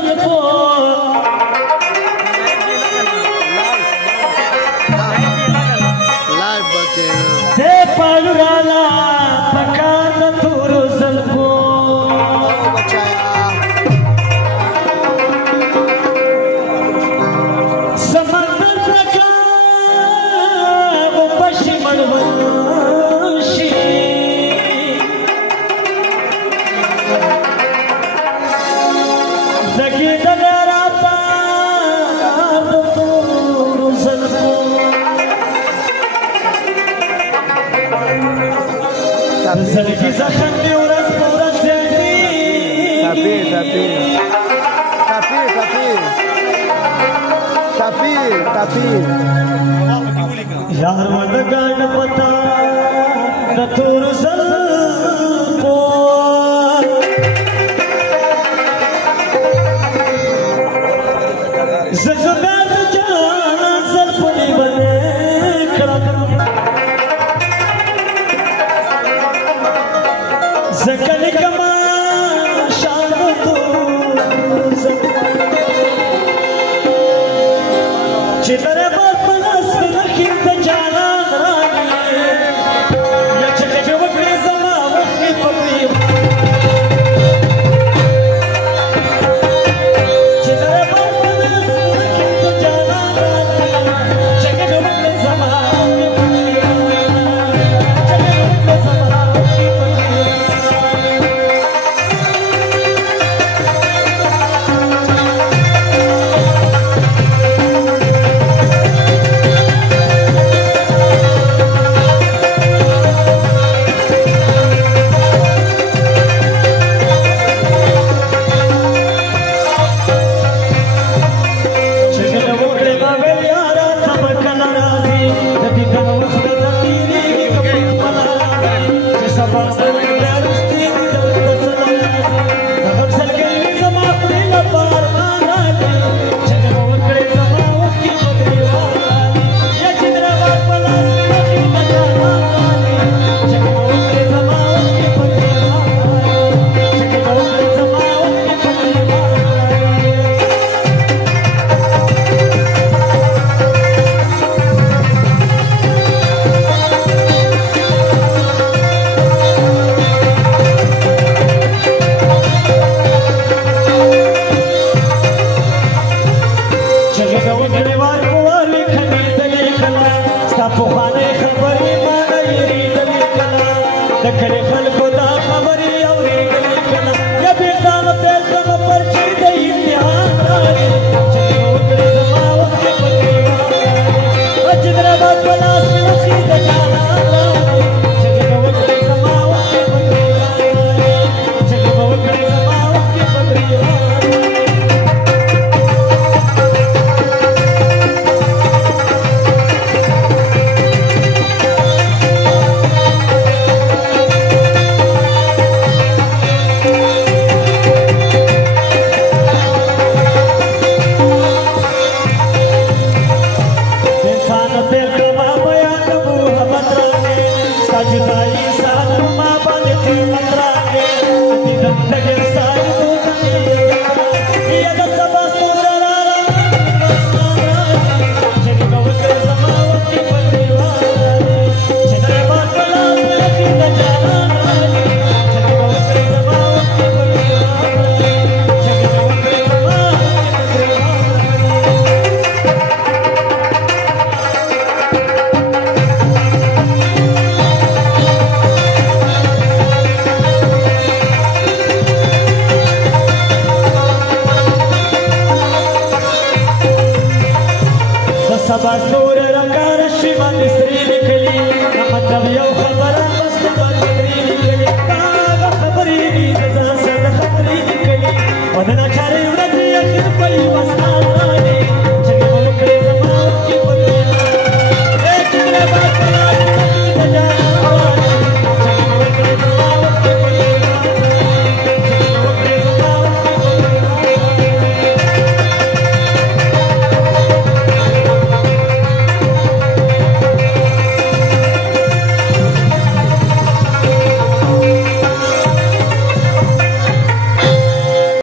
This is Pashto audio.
زلفو دے پاڑو رالا پکار دا تورو زلفو سمندر لگا وہ پشی مڑوشی لگی دلے راتا دا تورو زلفو زلفی زخم دی ورز پورز دیدی تاپی یار ودگان پتا دتور زلفو ززبان جان زلفنی بنے کرم زکلی کما شان تو چترے بات پلاس رکھیم تا جانا رانی یا چکے جو وکڑی زما وقتی پکڑی چترے بات پلاس رکھیم تا جانا رانی چکے جو وکڑی زما وقتی پکڑی چکے جو وکڑی زما وقتی پکڑی What did I